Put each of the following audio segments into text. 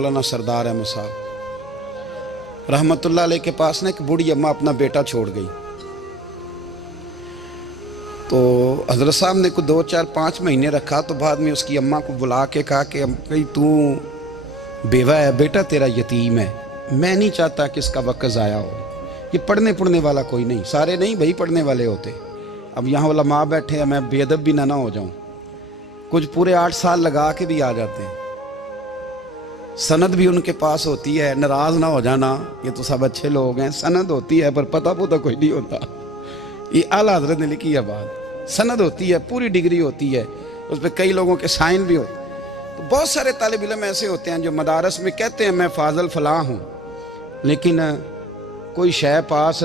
मौलाना सरदार अहमद साहब रहमतुल्लाह अलैह के पास ना एक बूढ़ी अम्मा अपना बेटा छोड़ गई। तो हजरत साहब ने को 2 4 5 महीने रखा। तो बाद में उसकी अम्मा को बुला के कहा कि भाई तू बेवा है, बेटा तेरा यतीम है, मैं नहीं चाहता कि इसका वक्त ज़ाया हो। ये पढ़ने वाला कोई नहीं, सारे नहीं भाई पढ़ने वाले होते। अब यहाँ उलमा बैठे हैं, मैं बेअदब भी ना हो जाऊँ। कुछ पूरे 8 साल लगा के भी आ जाते हैं, सनद भी उनके पास होती है। नाराज ना हो जाना, ये तो सब अच्छे लोग हैं। सनद होती है पर पता पुता कोई नहीं होता। ये आला हजरत ने लिखी है बात। सनद होती है, पूरी डिग्री होती है, उस पर कई लोगों के साइन भी होते हैं। तो बहुत सारे तालिब इल्म ऐसे होते हैं जो मदारस में कहते हैं मैं फाजल फलां हूँ, लेकिन कोई शय पास।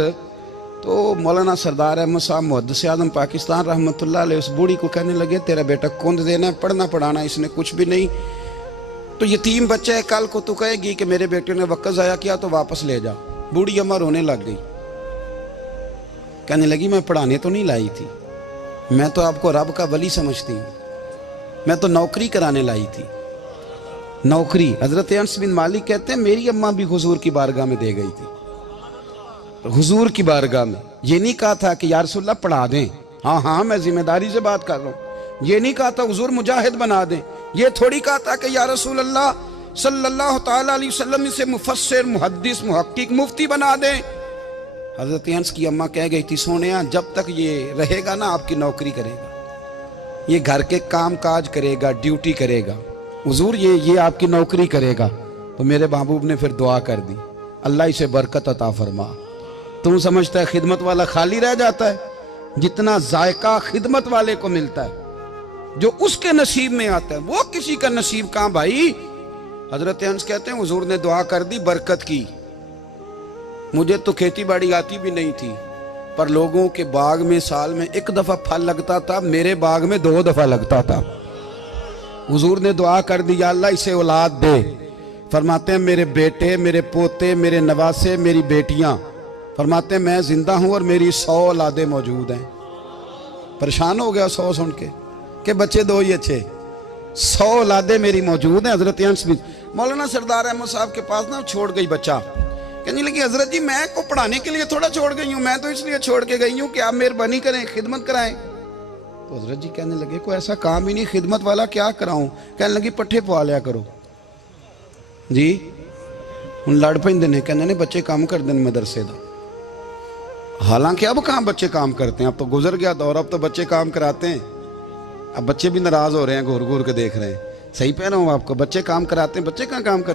तो मौलाना सरदार अहमद साहब मुहद्दिस आज़म पाकिस्तान रहमतुल्लाह अलैह उस बूढ़ी को कहने लगे तेरा बेटा कुंद देना है, पढ़ना पढ़ाना इसने कुछ भी नहीं। तो यतीम बच्चा है, कल को तू कहेगी कि मेरे बेटे ने वक्त ज़ाया किया तो वापस ले जा। बूढ़ी अम्मा रोने लग गई, कहने लगी मैं पढ़ाने तो नहीं लाई थी, मैं तो आपको रब का वली समझती हूँ, मैं तो नौकरी कराने लाई थी। नौकरी हजरत अनस बिन मालिक कहते हैं मेरी अम्मा भी हुजूर की बारगाह में दे गई थी। हुजूर की बारगाह में ये नहीं कहा था कि या रसूलल्लाह पढ़ा दें, हाँ हाँ मैं जिम्मेदारी से बात कर रहा हूँ। ये नहीं कहा था हुजूर मुजाहिद बना दें, ये थोड़ी कहा था कि या रसूलल्लाह सल्लल्लाहु तआला अलैहि वसल्लम से मुफस्सिर मुहद्दिस मुहक्किक मुफ्ती बना दें। हजरत अनस की अम्मा कह गई थी सोनिया जब तक ये रहेगा ना आपकी नौकरी करेगा, ये घर के काम काज करेगा, ड्यूटी करेगा, हुजूर ये आपकी नौकरी करेगा। तो मेरे महबूब ने फिर दुआ कर दी, अल्लाह इसे बरकत अता फरमा। तुम समझता है खिदमत वाला खाली रह जाता है? जितना जायका खिदमत वाले को मिलता है, जो उसके नसीब में आता है, वो किसी का नसीब कहां भाई। हजरत अनस कहते हैं हुजूर ने दुआ कर दी, बरकत की। मुझे तो खेती बाड़ी आती भी नहीं थी, पर लोगों के बाग में साल में 1 दफा फल लगता था, मेरे बाग में 2 दफा लगता था। हुजूर ने दुआ कर दी अल्लाह इसे औलाद दे। फरमाते हैं मेरे बेटे, मेरे पोते, मेरे नवासे, मेरी बेटियां, फरमाते हैं मैं जिंदा हूं और मेरी 100 औलादे मौजूद हैं। परेशान हो गया 100 सुन के बच्चे 2 ही अच्छे, 100 औलादे मेरी मौजूद हैं। हजरत अनस बिन मौलाना सरदार अहमद साहब के पास ना छोड़ गई बच्चा, कहने लगी हजरत जी मैं को पढ़ाने के लिए थोड़ा छोड़ गई हूँ, मैं तो इसलिए छोड़ के गई हूँ कि आप मेहरबानी करें, खिदमत कराएं। तो हजरत जी कहने लगे कोई ऐसा काम ही नहीं, खिदमत वाला क्या कराऊं। कहने लगी पट्ठे पवा लिया करो जी। हूँ लड़ पेंदे ने, कहने ने बच्चे काम करते हैं मदरसे का। हालांकि अब कहाँ बच्चे काम करते हैं, अब तो गुजर गया दौर, अब तो बच्चे काम कराते हैं। अब बच्चे भी नाराज हो रहे हैं, घूर घूर के देख रहे हैं। सही पह रहा हूँ आपको, बच्चे काम कराते हैं, बच्चे कहाँ काम करते हैं।